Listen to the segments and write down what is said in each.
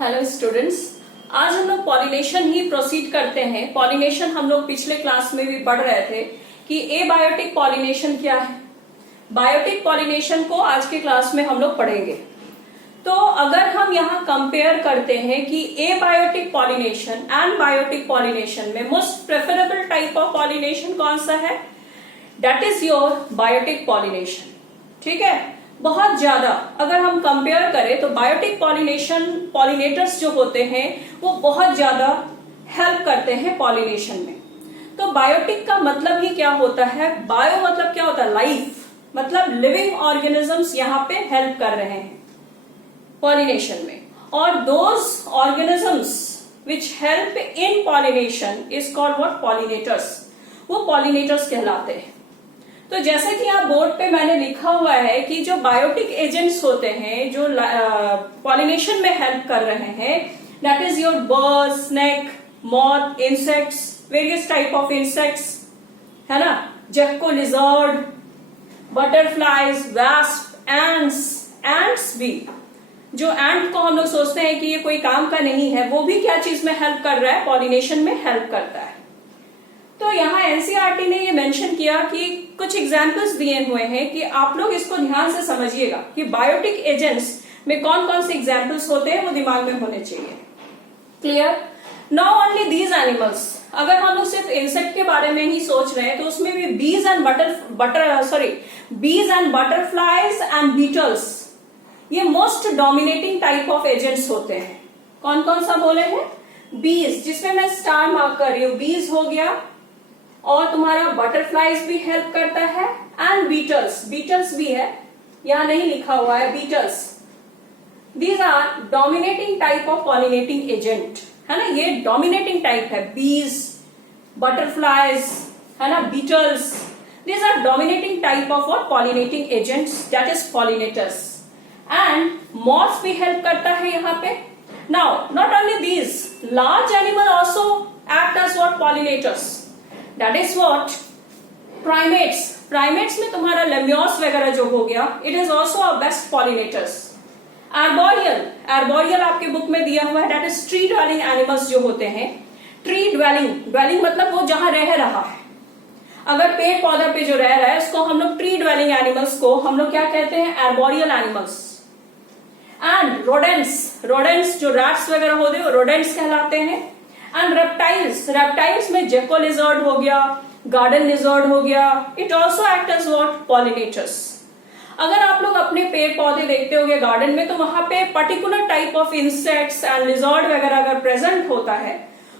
Hello students, आज हम लोग पॉलिनेशन ही प्रोसीड करते हैं। पॉलिनेशन हम लोग पिछले क्लास में भी पढ़ रहे थे कि एबायोटिक पॉलिनेशन क्या है। बायोटिक पॉलिनेशन को आज के क्लास में हम लोग पढ़ेंगे। तो अगर हम यहाँ कंपेयर करते हैं कि abiotic pollination and biotic pollination में most preferable type of pollination कौन सा है, that is your biotic pollination. ठीक है, बहुत ज्यादा अगर हम कंपेयर करें तो बायोटिक पॉलिनेटर्स जो होते हैं वो बहुत ज्यादा हेल्प करते हैं पॉलिनेशन में। तो बायोटिक का मतलब ही क्या होता है, बायो मतलब क्या होता है, लाइफ, मतलब लिविंग ऑर्गेनिजम्स यहाँ पे हेल्प कर रहे हैं पॉलिनेशन में। और those organisms which help in pollination is called what, pollinators. वो पॉलिनेटर्स कहलाते हैं। तो जैसे कि आप बोर्ड पे मैंने लिखा हुआ है कि जो बायोटिक एजेंट्स होते हैं जो पॉलिनेशन में हेल्प कर रहे हैं, that is your bird, snake, moth, insects, various type of insects, है ना, जेक्को लिजर्ड, बटरफ्लाइज, वैस्प, एंट्स भी। जो एंट को हम लोग सोचते हैं कि ये कोई काम का नहीं है, वो भी क्या चीज में हेल्प कर रहा है, पॉलिनेशन में हेल्प करता है। तो यहाँ एनसीईआरटी ने ये मेंशन किया कि कुछ एग्जाम्पल्स दिए हुए हैं कि आप लोग इसको ध्यान से समझिएगा कि बायोटिक एजेंट्स में कौन कौन से एग्जाम्पल्स होते हैं, वो दिमाग में होने चाहिए। Clear? Not only these animals, अगर हम लोग सिर्फ इंसेक्ट के बारे में ही सोच रहे हैं तो उसमें भी बीज एंड बटरफ्लाइज एंड बीटल्स, ये most dominating type of agents होते हैं। कौन कौन सा बोले हैं? बीज, जिसमें मैं स्टार मार्क कर रही हूँ, बीज हो गया, और तुम्हारा बटरफ्लाइज भी हेल्प करता है, एंड बीटल्स भी है, यहां नहीं लिखा हुआ है, beetles. These are dominating type of pollinating agent, है ना, ये डोमिनेटिंग टाइप है। बीज, बटरफ्लाइज, है ना, beetles, these are dominating type of what, pollinating agents, that is pollinators. And moths भी हेल्प करता है यहाँ पे। Now not only these, large animal also act as what, pollinators, that is what, primates में तुम्हारा lemurs वगैरह जो हो गया, it is also a best pollinators. Arboreal आपके बुक में दिया हुआ है, that is tree dwelling animals जो होते हैं। ट्री ड्वेलिंग मतलब वो जहां रह रहा है, अगर पेड़ पौधा पे जो रह रहा है उसको हम लोग ट्री ड्वेलिंग एनिमल्स को हम लोग क्या कहते हैं, एर्बोरियल एनिमल्स। एंड रोडेंट्स जो रैट्स वगैरह होते हैं वो रोडेंट्स कहलाते हैं। एंड रेप्टाइल्स में जेको लिजर्ड हो गया, गार्डन लिजर्ड हो गया, it also act as what, pollinators. अगर आप लोग अपने पेड़ पौधे देखते होंगे गार्डन में, तो वहां पे particular type of insects and lizard वगैरह अगर प्रेजेंट होता है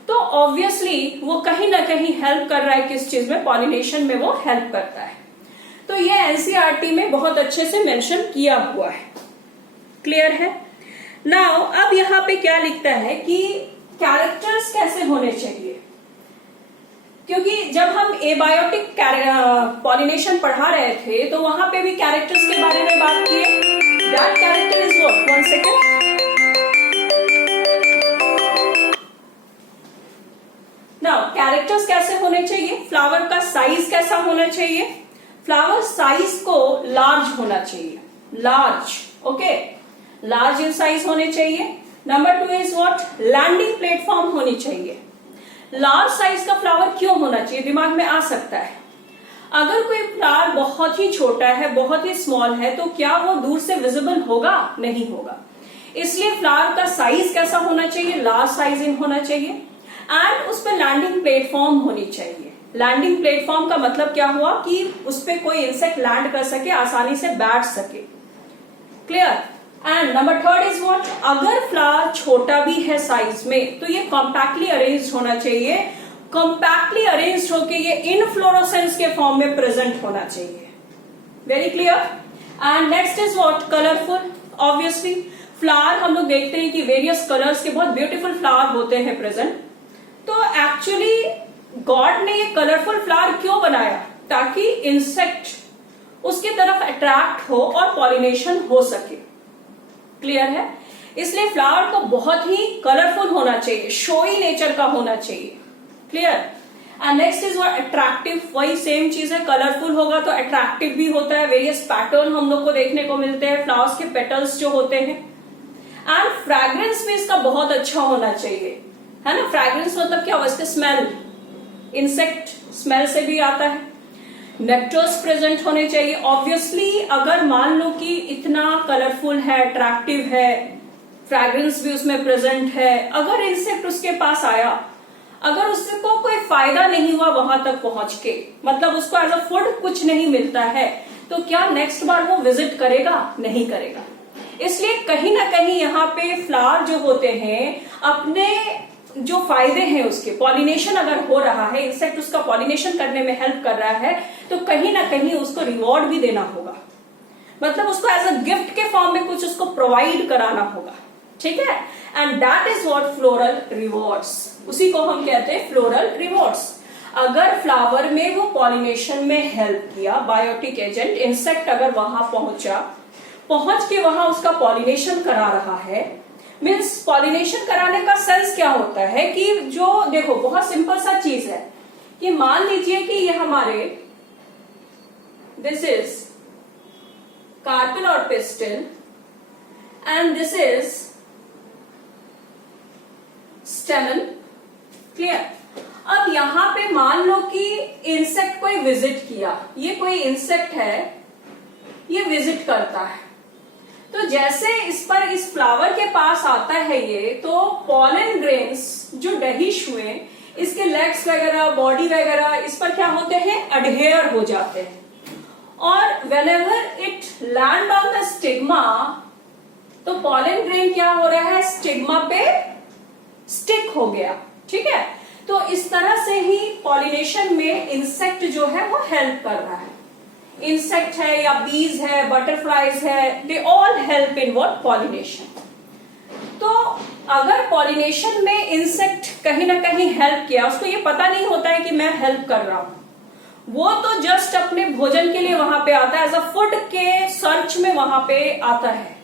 तो ऑब्वियसली वो कहीं ना कहीं हेल्प कर रहा है, किस चीज में, पॉलिनेशन में वो हेल्प करता है। तो ये एनसीईआरटी में बहुत अच्छे से मेंशन किया हुआ है। क्लियर है? नाउ अब यहाँ पे क्या लिखता है कि कैरेक्टर्स कैसे होने चाहिए, क्योंकि जब हम एबायोटिक पॉलिनेशन पढ़ा रहे थे तो वहां पे भी कैरेक्टर्स के बारे में बात की है। That character is what, 1 second. Now characters कैसे होने चाहिए, फ्लावर का साइज कैसा होना चाहिए, फ्लावर साइज को लार्ज होना चाहिए, large, okay, large in size होने चाहिए। Number 2 is what, landing platform होनी चाहिए। लार्ज साइज का फ्लावर क्यों होना चाहिए, दिमाग में आ सकता है, अगर कोई फ्लावर बहुत ही छोटा है, बहुत ही स्मॉल है, तो क्या वो दूर से विजिबल होगा, नहीं होगा। इसलिए फ्लावर का साइज कैसा होना चाहिए, लार्ज साइज इन होना चाहिए। एंड उस पर लैंडिंग प्लेटफॉर्म होनी चाहिए। लैंडिंग प्लेटफॉर्म का मतलब क्या हुआ कि उस पर कोई इंसेक्ट लैंड कर सके, आसानी से बैठ सके। Clear? And number 3 is what, अगर फ्लावर छोटा भी है साइज में तो ये कॉम्पैक्टली अरेंज होना चाहिए। कॉम्पैक्टली अरेंज होके ये इनफ्लोरोसेंस के फॉर्म में प्रेजेंट होना चाहिए। Very clear? And next is what, colourful. Obviously flower हम लोग देखते हैं कि वेरियस कलर्स के बहुत ब्यूटीफुल फ्लावर होते हैं प्रेजेंट। तो एक्चुअली गॉड ने ये कलरफुल फ्लावर क्यों बनाया, ताकि इंसेक्ट उसके तरफ अट्रैक्ट हो और पॉलिनेशन हो सके। क्लियर है? इसलिए फ्लावर को बहुत ही कलरफुल होना चाहिए, शोई नेचर का होना चाहिए। Clear? And next is what, attractive. वही सेम चीज है, कलरफुल होगा तो अट्रैक्टिव भी होता है। वेरियस पैटर्न हम लोग को देखने को मिलते हैं फ्लावर्स के पेटल्स जो होते हैं। एंड फ्रैग्रेंस भी इसका बहुत अच्छा होना चाहिए, है ना। फ्रैग्रेंस मतलब क्या, उसके स्मेल, इंसेक्ट स्मेल से भी आता है। नेक्टर्स प्रेजेंट होने चाहिए ऑब्वियसली। अगर मान लो कि इतना कलरफुल है, अट्रैक्टिव है, फ्रैग्रेंस भी उसमें प्रेजेंट है, अगर इंसेक्ट उसके पास आया, अगर उसको कोई फायदा नहीं हुआ वहां तक पहुंच के, मतलब उसको एज अ फूड कुछ नहीं मिलता है, तो क्या नेक्स्ट बार वो विजिट करेगा? नहीं करेगा। इसलिए कहीं ना कहीं यहाँ पे फ्लावर जो होते हैं अपने जो फायदे हैं उसके, पॉलिनेशन अगर हो रहा है, इंसेक्ट उसका पॉलिनेशन करने में हेल्प कर रहा है, तो कहीं ना कहीं उसको रिवॉर्ड भी देना होगा, मतलब उसको एज अ गिफ्ट के फॉर्म में कुछ उसको प्रोवाइड कराना होगा, ठीक है। And that is what floral rewards, उसी को हम कहते हैं फ्लोरल रिवॉर्ड्स। अगर फ्लावर में वो पॉलिनेशन में हेल्प किया, बायोटिक एजेंट, इंसेक्ट अगर वहां पहुंच के वहां उसका पॉलिनेशन करा रहा है, मीन्स पॉलिनेशन कराने का सेंस क्या होता है कि जो देखो बहुत सिंपल सा चीज है कि मान लीजिए कि ये हमारे दिस इज कार्पेल और pistil and this is स्टेमन, clear. अब यहां पे मान लो कि इंसेक्ट कोई विजिट किया, ये कोई इंसेक्ट है, ये विजिट करता है, तो जैसे इस पर इस फ्लावर के पास आता है ये, तो पॉलन ग्रेन्स जो डहिश हुए, इसके लेग्स वगैरह, बॉडी वगैरह इस पर क्या होते हैं, अडहेयर हो जाते हैं, और whenever it land on the stigma, तो पॉलन ग्रेन क्या हो रहा है, स्टिग्मा पे स्टिक हो गया, ठीक है। तो इस तरह से ही पॉलिनेशन में इंसेक्ट जो है वो हेल्प कर रहा है। इंसेक्ट है या बीज है, बटरफ्लाईज है, they all help in what, pollination. तो अगर पॉलिनेशन में इंसेक्ट कहीं ना कहीं हेल्प किया, उसको ये पता नहीं होता है कि मैं हेल्प कर रहा हूं, वो तो जस्ट अपने भोजन के लिए वहां पे आता है, एज अ फूड के सर्च में वहां पे आता है।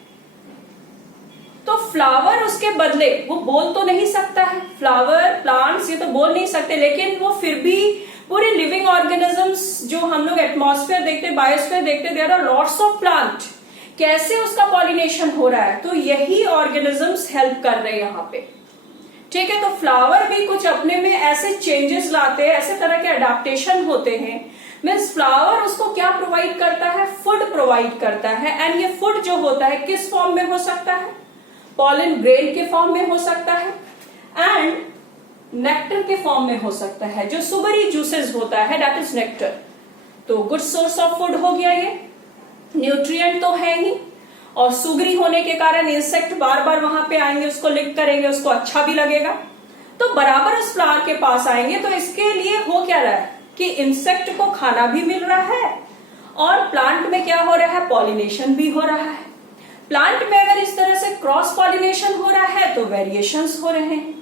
तो फ्लावर उसके बदले, वो बोल तो नहीं सकता है, फ्लावर प्लांट्स ये तो बोल नहीं सकते, लेकिन वो फिर भी पूरे लिविंग ऑर्गेनिजम्स जो हम लोग एटमॉस्फेयर देखते, बायोस्फीयर देखते, there are lots of plant, कैसे उसका पॉलिनेशन हो रहा है, तो यही ऑर्गेनिजम्स हेल्प कर रहे हैं यहाँ पे, ठीक है। तो फ्लावर भी कुछ अपने में ऐसे चेंजेस लाते हैं, ऐसे तरह के अडेप्टेशन होते हैं, मीन्स फ्लावर उसको क्या प्रोवाइड करता है, फूड प्रोवाइड करता है। एंड ये फूड जो होता है किस फॉर्म में हो सकता है, पॉलन ग्रेन के फॉर्म में हो सकता है, एंड नेक्टर के फॉर्म में हो सकता है, जो सुगरी जूसेस होता है, दैट इज नेक्टर। तो गुड सोर्स ऑफ फूड हो गया, ये न्यूट्रिएंट तो है ही, और सुगरी होने के कारण इंसेक्ट बार बार वहां पे आएंगे, उसको लिक करेंगे, उसको अच्छा भी लगेगा, तो बराबर उस फ्लावर के पास आएंगे। तो इसके लिए हो क्या रहा है कि इंसेक्ट को खाना भी मिल रहा है, और प्लांट में क्या हो रहा है, पॉलिनेशन भी हो रहा है। प्लांट में अगर इस तरह से क्रॉस पॉलिनेशन हो रहा है तो वेरिएशंस हो रहे हैं,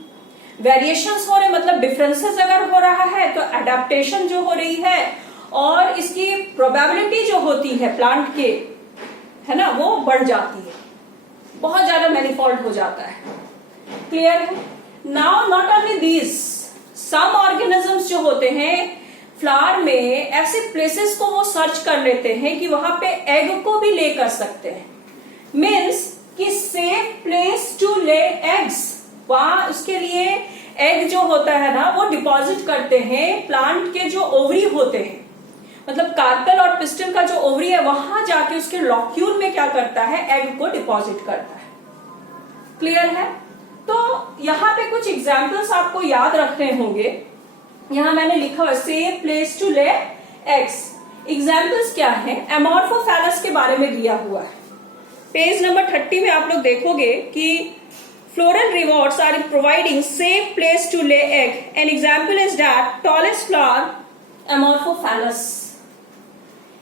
वेरिएशंस हो रहे मतलब डिफरेंसेस अगर हो रहा है तो एडेप्टेशन जो हो रही है, और इसकी प्रोबेबिलिटी जो होती है प्लांट के, है ना, वो बढ़ जाती है, बहुत ज्यादा मैनिफोल्ड हो जाता है, क्लियर है। Now not only these, some organisms जो होते हैं फ्लावर में ऐसे प्लेसेस को वो सर्च कर लेते हैं कि वहां पे एग को भी ले कर सकते हैं, मीन्स कि safe place to lay eggs, वहां उसके लिए एग जो होता है ना वो डिपॉजिट करते हैं प्लांट के जो ओवरी होते हैं, मतलब कार्पेल और पिस्टिल का जो ओवरी है वहां जाके उसके लॉक्यूल में क्या करता है, एग को डिपॉजिट करता है, क्लियर है। तो यहाँ पे कुछ एग्जाम्पल्स आपको याद रखने होंगे, यहाँ मैंने लिखा है safe place to lay eggs. Examples क्या है, एमोर्फोफैलस के बारे में दिया हुआ है, पेज नंबर 30 में आप लोग देखोगे कि floral rewards are providing safe place to lay egg. An example is that tallest flower Amorphophallus.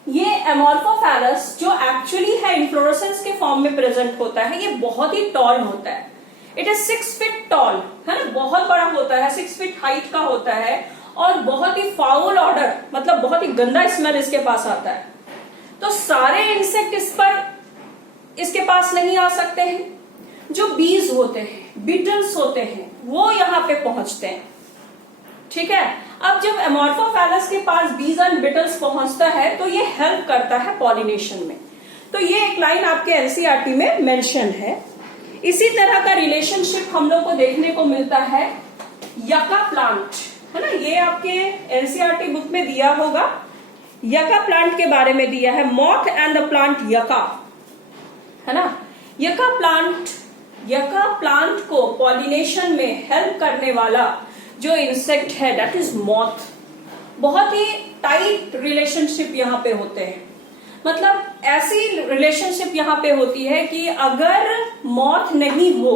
ये Amorphophallus जो एक्चुअली है इन्फ्लोरेसेंस के फॉर्म में प्रेजेंट होता है, ये बहुत ही टॉल होता है, इट इज 6 फीट टॉल, है ना, बहुत बड़ा होता है, 6 फीट हाइट का होता है, और बहुत ही फाउल ऑर्डर, मतलब बहुत ही गंदा स्मेल इसके पास आता है। तो सारे इंसेक्ट इस पर इसके पास नहीं आ सकते हैं, जो बीज होते हैं, बीटल्स होते हैं, वो यहाँ पे पहुंचते हैं, ठीक है। अब जब एमोर्फोफैलस के पास बीज एंड बीटल्स पहुंचता है तो ये हेल्प करता है पॉलिनेशन में। तो ये एक लाइन आपके एनसीईआरटी में मेंशन है, इसी तरह का रिलेशनशिप हम लोग को देखने को मिलता है यका प्लांट, है ना। ये आपके एनसीईआरटी बुक में दिया होगा, यका प्लांट के बारे में दिया है, मॉथ एंड द प्लांट यका, है ना। यका प्लांट को पॉलिनेशन में हेल्प करने वाला जो इंसेक्ट है दैट इज मॉथ। बहुत ही टाइट रिलेशनशिप यहाँ पे होते हैं, मतलब ऐसी रिलेशनशिप यहाँ पे होती है कि अगर मॉथ नहीं हो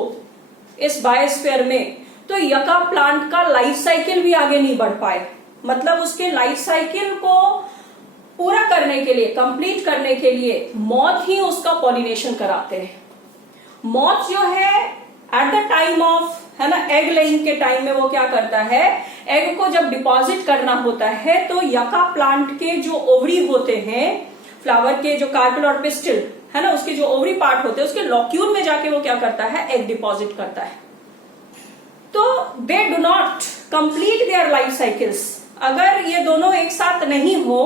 इस बायोस्फीयर में तो यका प्लांट का लाइफ साइकिल भी आगे नहीं बढ़ पाए। मतलब उसके लाइफ साइकिल को पूरा करने के लिए, कंप्लीट करने के लिए मॉथ ही उसका पॉलिनेशन कराते हैं। मॉथ जो है एट द टाइम ऑफ, है ना, एग लेइंग के टाइम में वो क्या करता है, एग को जब डिपॉजिट करना होता है तो यका प्लांट के जो ओवरी होते हैं, फ्लावर के जो कार्पेल और पिस्टिल, है ना, उसके जो ओवरी पार्ट होते हैं उसके लॉक्यूल में जाके वो क्या करता है, एग डिपॉजिट करता है। तो they do not complete their life cycles. अगर ये दोनों एक साथ नहीं हो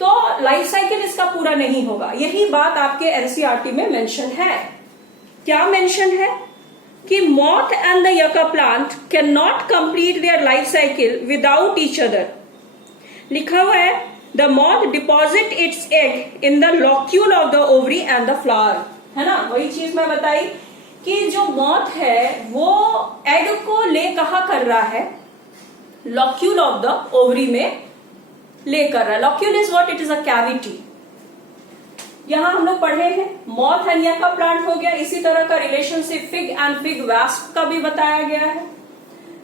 तो लाइफ साइकिल इसका पूरा नहीं होगा। यही बात आपके एनसीईआरटी में मेंशन है। क्या मेंशन है कि मॉथ एंड द यका plant can not complete their life cycle without each other. लिखा हुआ है the moth deposit it's egg in the locule of the ovary and the flower, है ना। वही चीज मैं बताई कि जो मॉथ है वो एग को ले कहाँ कर रहा है, लॉक्यूल ऑफ द ओवरी में ले कर रहा है। Locule is what, it is a cavity. यहां हम लोग पढ़े हैं मॉथ एंड यका प्लांट हो गया। इसी तरह का relationship fig and fig wasp का भी बताया गया है।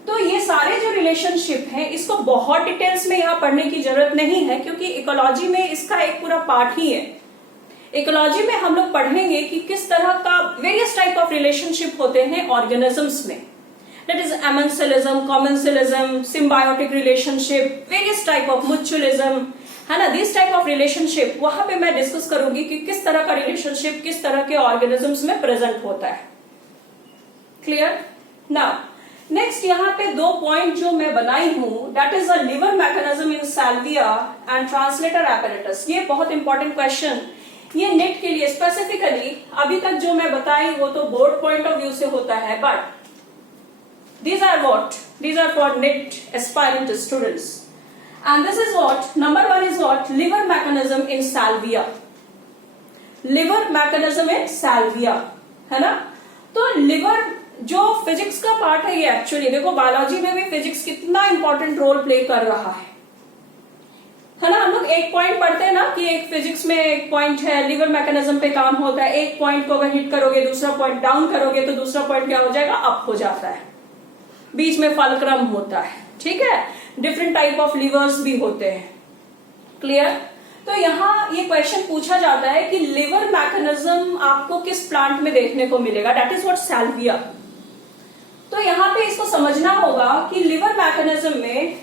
तो ये सारे जो रिलेशनशिप हैं इसको बहुत डिटेल्स में यहाँ पढ़ने की जरूरत नहीं है, क्योंकि इकोलॉजी में इसका एक पूरा पार्ट ही है। इकोलॉजी में हम लोग पढ़ेंगे कि किस तरह का वेरियस टाइप ऑफ रिलेशनशिप होते हैं ऑर्गेनिजम्स में, that is amensalism, commensalism, symbiotic relationship, various type of mutualism, है ना। दिस टाइप ऑफ रिलेशनशिप वहां पे मैं डिस्कस करूंगी कि किस तरह का रिलेशनशिप किस तरह के ऑर्गेनिजम्स में प्रेजेंट होता है। क्लियर। नाउ नेक्स्ट यहाँ पे 2 पॉइंट जो मैं बनाई हूं, that is a liver mechanism in Salvia and translator apparatus. ये बहुत इंपॉर्टेंट क्वेश्चन, ये नेट के लिए स्पेसिफिकली अभी तक जो मैं बताई वो तो बोर्ड पॉइंट ऑफ व्यू से होता है, but these are for net aspirant students, and this is what number 1 is what, liver mechanism in salvia, liver mechanism in salvia, है ना। तो लिवर जो फिजिक्स का पार्ट है, ये एक्चुअली देखो बायोलॉजी में भी फिजिक्स कितना इंपॉर्टेंट रोल प्ले कर रहा है ना। हम लोग एक पॉइंट पढ़ते हैं ना कि एक फिजिक्स में एक पॉइंट है, लिवर मैकेनिज्म पे काम होता है। एक पॉइंट को अगर हिट करोगे दूसरा पॉइंट डाउन करोगे तो दूसरा पॉइंट क्या हो जाएगा, अप हो जाता है। बीच में फलक्रम होता है, ठीक है। डिफरेंट टाइप ऑफ लिवर्स भी होते हैं। क्लियर। तो यहाँ ये क्वेश्चन पूछा जाता है कि लिवर मैकेनिज्म आपको किस प्लांट में देखने को मिलेगा, दैट इज व्हाट, साल्विया। तो यहाँ पे इसको समझना होगा कि लिवर मैकेनिज्म में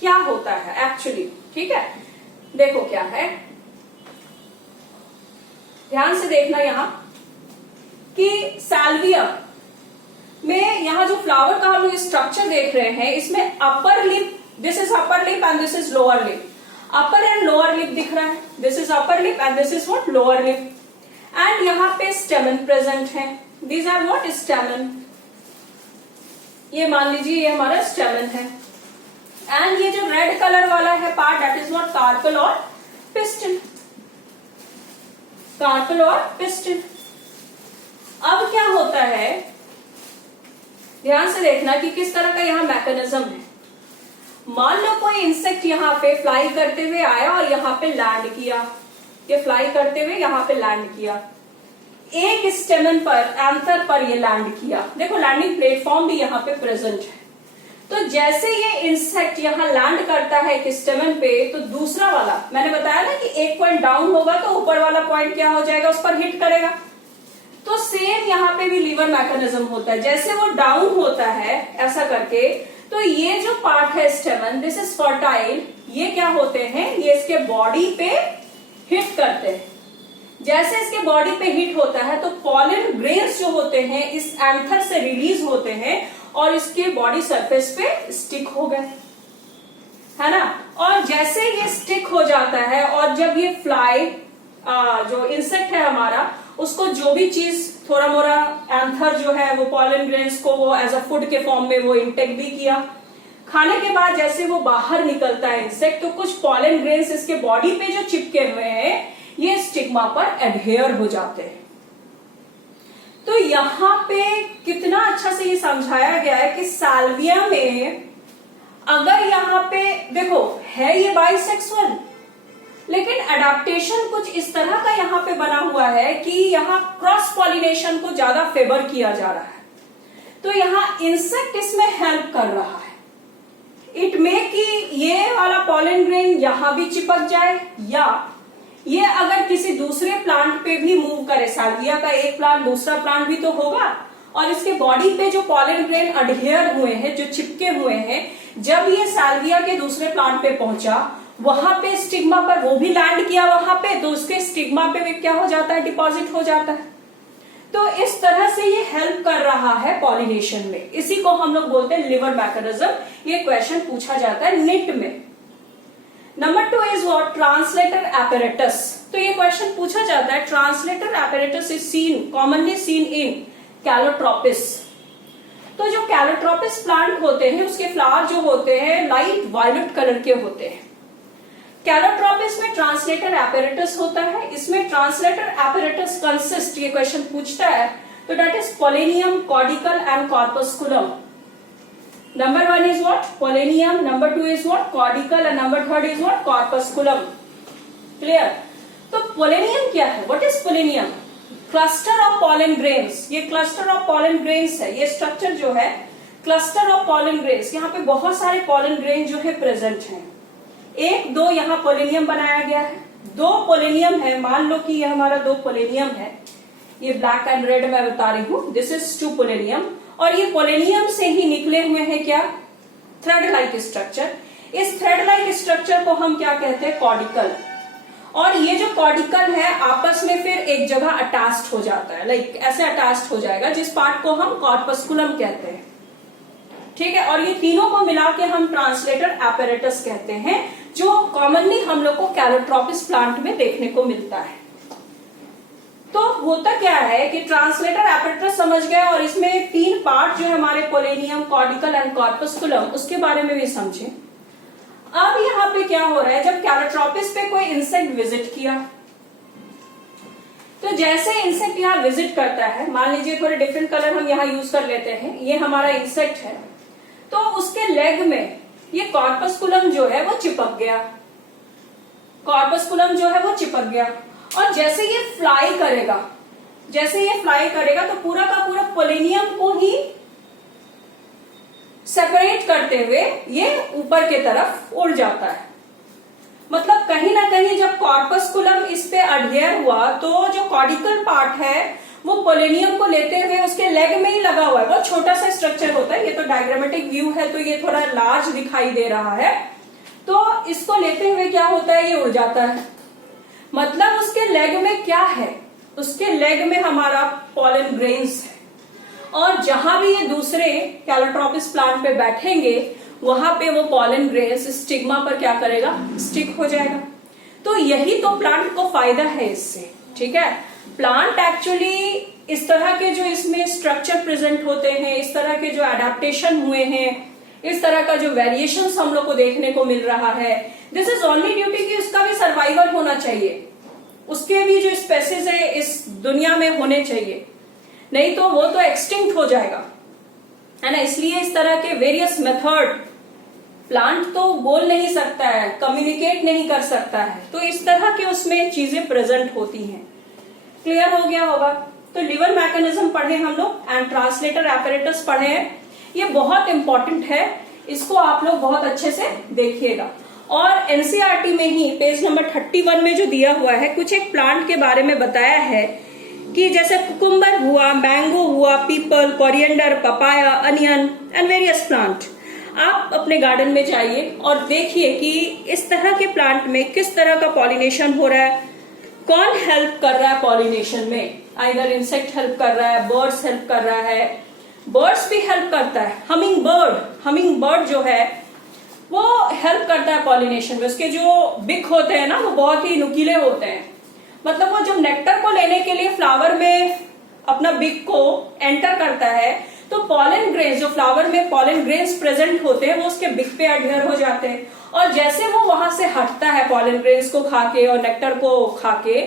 क्या होता है एक्चुअली, ठीक है। देखो क्या है, ध्यान से देखना यहाँ कि साल्विया में यहाँ जो फ्लावर का हम लोग स्ट्रक्चर देख रहे हैं, इसमें upper lip, this is upper lip and this is lower lip. Upper and lower lip दिख रहा है, this is upper lip and this is what, lower lip. And यहाँ पे स्टेमन प्रेजेंट है, दीज आर व्हाट, स्टेमन। ये मान लीजिए ये हमारा स्टेमन है। एंड ये जो रेड कलर वाला है part, that is what, carpel और पिस्टिल, कार्पेल और पिस्टिल। अब क्या होता है, ध्यान से देखना कि किस तरह का यहाँ मैकेनिज्म है। मान लो कोई इंसेक्ट यहाँ पे फ्लाई करते हुए आया और यहाँ पे लैंड किया, ये फ्लाई करते हुए यहाँ पे लैंड किया, एक स्टेमन पर, एंथर पर ये लैंड किया। देखो लैंडिंग प्लेटफॉर्म भी यहाँ पे प्रेजेंट है। तो जैसे ये इंसेक्ट यहाँ लैंड करता है एक स्टेमन पे, तो दूसरा वाला, मैंने बताया ना कि एक पॉइंट डाउन होगा तो ऊपर वाला पॉइंट क्या हो जाएगा, उस पर हिट करेगा। तो सेम यहाँ पे भी लीवर मैकेनिज्म होता है। जैसे वो डाउन होता है ऐसा करके, तो ये जो पार्ट है स्टेमन, दिस इज फर्टाइल, ये क्या होते हैं, ये इसके बॉडी पे हिट करते हैं। जैसे इसके बॉडी पे हिट होता है तो पॉलन ग्रेन्स जो होते हैं इस एंथर से रिलीज होते हैं और इसके बॉडी सरफेस पे स्टिक हो गए, है ना। और जैसे ये स्टिक हो जाता है और जब ये फ्लाई जो इंसेक्ट है हमारा, उसको जो भी चीज थोड़ा मोरा एंथर जो है वो पॉलन ग्रेन्स को वो एज अ फूड के फॉर्म में वो इंटेक भी किया। खाने के बाद जैसे वो बाहर निकलता है इंसेक्ट, तो कुछ पॉलन ग्रेन्स इसके बॉडी पे जो चिपके हुए हैं ये स्टिग्मा पर एडहेयर हो जाते हैं। तो यहाँ पे कितना अच्छा से ये समझाया गया है कि साल्विया में अगर यहाँ पे देखो है ये बाइसेक्सुअल, लेकिन एडाप्टेशन कुछ इस तरह का यहाँ पे बना हुआ है कि यहाँ क्रॉस पॉलिनेशन को ज्यादा फेवर किया जा रहा है। तो यहाँ इंसेक्ट इसमें हेल्प कर रहा है। इट मे कि ये वाला पॉलन ग्रेन यहाँ भी चिपक जाए, या ये अगर किसी दूसरे प्लांट पे भी मूव करे, साल्विया का एक प्लांट दूसरा प्लांट भी तो होगा, और इसके बॉडी पे जो पॉलन ग्रेन अडहेयर हुए हैं, जो चिपके हुए हैं, जब ये साल्विया के दूसरे प्लांट पे पहुंचा, वहां पे स्टिग्मा पर वो भी लैंड किया वहां पे, तो उसके स्टिग्मा पे भी क्या हो जाता है, डिपॉजिट हो जाता है। तो इस तरह से ये हेल्प कर रहा है पॉलिनेशन में। इसी को हम लोग बोलते हैं लिवर मैकेनिज्म। ये क्वेश्चन पूछा जाता है निट में। Number 2 is what, translator apparatus. तो ये क्वेश्चन पूछा जाता है, translator apparatus is seen commonly seen in Calotropis. तो जो कैलोट्रोपिस प्लांट होते हैं उसके फ्लावर जो होते हैं लाइट वायलेट कलर के होते हैं। कैलोट्रोपिस में ट्रांसलेटर एपरेटस होता है। इसमें ट्रांसलेटर एपरेटस कंसिस्ट, ये क्वेश्चन पूछता है, तो that is pollinium, caudicle and corpusculum. Number 1 is what, pollinium, number 2 is what, caudicle, and number 3 is what, corpusculum. Clear? तो पोलेनियम क्या है, what is pollinium? Cluster of pollen grains. ये cluster of pollen grains है, ये structure जो है cluster of pollen grains. यहाँ पे बहुत सारे पॉलन ग्रेन जो है प्रेजेंट हैं। एक दो यहाँ पोलेनियम बनाया गया है, 2 पोलेनियम है। मान लो कि ये हमारा 2 पोलेनियम है, ये ब्लैक एंड रेड मैं बता रही हूँ, दिस इज 2 पोलेनियम। और ये पोलेनियम से ही निकले हुए हैं क्या, थ्रेड लाइक स्ट्रक्चर। इस थ्रेड लाइक स्ट्रक्चर को हम क्या कहते हैं, कॉर्डिकल। और ये जो कॉर्डिकल है आपस में फिर एक जगह अटैच्ड हो जाता है, लाइक ऐसे अटैच्ड हो जाएगा, जिस पार्ट को हम कॉर्पस्कुलम कहते हैं। ठीक है? और ये तीनों को मिला के हम ट्रांसलेटर एपरेटस कहते हैं, जो कॉमनली हम लोग को कैलोट्रोपिस प्लांट में देखने को मिलता है। तो होता क्या है कि ट्रांसलेटर एपरेटस समझ गए, और इसमें 3 पार्ट जो है हमारे पोलेनियम, कॉर्डिकल एंड कॉर्पस्कुलम, उसके बारे में भी समझे। अब यहाँ पे क्या हो रहा है, जब कैलोट्रोपिस पे कोई इंसेक्ट विजिट किया, तो जैसे इंसेक्ट यहाँ विजिट करता है, मान लीजिए थोड़े डिफरेंट कलर हम यहाँ यूज कर लेते हैं, ये हमारा इंसेक्ट है, तो उसके लेग में ये कॉर्पस्कुलम जो है वो चिपक गया, कॉर्पस्कुलम जो है वो चिपक गया। और जैसे ये फ्लाई करेगा, तो पूरा का पूरा पोलेनियम को ही सेपरेट करते हुए ये ऊपर के तरफ उड़ जाता है। मतलब कहीं ना कहीं जब कॉर्पस्कुलम इस पे अडहेयर हुआ, तो जो कॉर्डिकल पार्ट है वो पोलेनियम को लेते हुए उसके लेग में ही लगा हुआ है। बहुत छोटा सा स्ट्रक्चर होता है, ये तो डायग्रामेटिक व्यू है तो ये थोड़ा लार्ज दिखाई दे रहा है। तो इसको लेते हुए क्या होता है, ये उड़ जाता है। मतलब उसके लेग में क्या है, उसके लेग में हमारा पॉलन ग्रेन्स है, और जहां भी ये दूसरे कैलोट्रोपिस प्लांट पे बैठेंगे वहां पे वो पॉलन ग्रेन्स स्टिग्मा पर क्या करेगा, स्टिक हो जाएगा। तो यही तो प्लांट को फायदा है इससे। ठीक है? प्लांट एक्चुअली इस तरह के जो इसमें स्ट्रक्चर प्रेजेंट होते हैं, इस तरह के जो एडेप्टेशन हुए हैं, इस तरह का जो वेरिएशंस हम लोग को देखने को मिल रहा है, दिस इज ओनली ड्यूटी कि उसका भी सर्वाइवल होना चाहिए, उसके भी जो स्पेसीज है इस दुनिया में होने चाहिए, नहीं तो वो तो एक्सटिंक्ट हो जाएगा, है ना। इसलिए इस तरह के वेरियस मेथड, प्लांट तो बोल नहीं सकता है, कम्युनिकेट नहीं कर सकता है, तो इस तरह के उसमें चीजें प्रेजेंट होती हैं। क्लियर हो गया होगा? तो लिवर मैकेनिज्म पढ़े हम लोग एंड ट्रांसलेटर एपरेटस पढ़े हैं, ये बहुत इंपॉर्टेंट है, इसको आप लोग बहुत अच्छे से देखिएगा। और एनसीईआरटी में ही पेज नंबर 31 में जो दिया हुआ है, कुछ एक प्लांट के बारे में बताया है कि जैसे कुकुम्बर हुआ, मैंगो हुआ, people, coriander, papaya, onion and various plant. आप अपने गार्डन में जाइए और देखिए कि इस तरह के प्लांट में किस तरह का पॉलिनेशन हो रहा है, कौन हेल्प कर रहा है पॉलिनेशन में। आइदर इंसेक्ट हेल्प कर रहा है, बर्ड्स हेल्प कर रहा है, बर्ड्स भी हेल्प करता है। हमिंग बर्ड जो है वो हेल्प करता है पॉलिनेशन में। उसके जो बिक होते हैं ना वो बहुत ही नुकीले होते हैं, मतलब वो जब नेक्टर को लेने के लिए फ्लावर में अपना बिग को एंटर करता है तो पॉलन ग्रेन्स, जो फ्लावर में पॉलन ग्रेन्स प्रेजेंट होते हैं वो उसके बिग पे अडहियर हो जाते हैं, और जैसे वो वहां से हटता है पॉलन ग्रेन्स को खाके और नेक्टर को खाके,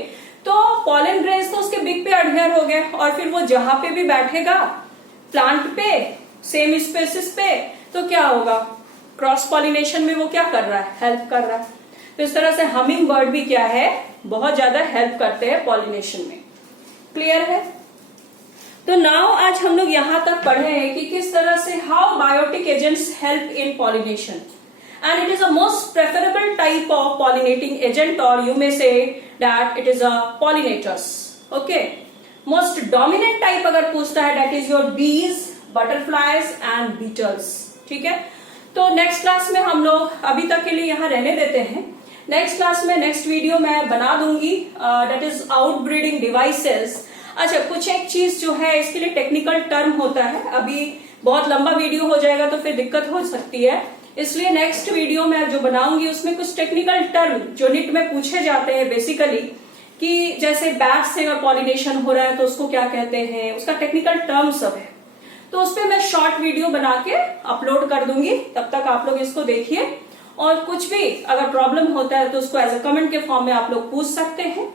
तो पॉलन ग्रेन्स तो उसके बिग पे अडहियर हो गए, और फिर वो जहां पे भी बैठेगा प्लांट पे सेम स्पेसिस पे, तो क्या होगा, क्रॉस पॉलिनेशन में वो क्या कर रहा है, हेल्प कर रहा है। तो इस तरह से हमिंग बर्ड भी क्या है, बहुत ज्यादा हेल्प करते हैं पॉलिनेशन में। क्लियर है? तो नाउ आज हम लोग यहां तक पढ़े हैं कि किस तरह से how biotic agents help in pollination, and it is a most preferable type of pollinating agent, or you may say that it is a pollinators. Okay, most dominant type अगर पूछता है that is your bees, butterflies and beetles. ठीक है, तो next class में हम लोग अभी तक के लिए यहाँ रहने देते हैं। नेक्स्ट क्लास में नेक्स्ट वीडियो मैं बना दूंगी that is आउटब्रीडिंग डिवाइसेस। अच्छा, कुछ एक चीज जो है इसके लिए टेक्निकल टर्म होता है, अभी बहुत लंबा वीडियो हो जाएगा तो फिर दिक्कत हो सकती है, इसलिए नेक्स्ट वीडियो में जो बनाऊंगी उसमें कुछ टेक्निकल टर्म जो निट में पूछे जाते हैं बेसिकली, कि जैसे बैट से अगर पॉलिनेशन हो रहा है तो उसको क्या कहते हैं, उसका टेक्निकल टर्म सब है, तो उस पर मैं शॉर्ट वीडियो बना के अपलोड कर दूंगी। तब तक आप लोग इसको देखिए, और कुछ भी अगर प्रॉब्लम होता है तो उसको एज अ कमेंट के फॉर्म में आप लोग पूछ सकते हैं।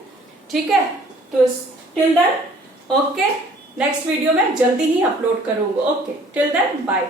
ठीक है, तो till then okay, next video में जल्दी ही अपलोड करूंगा। Okay, till then bye.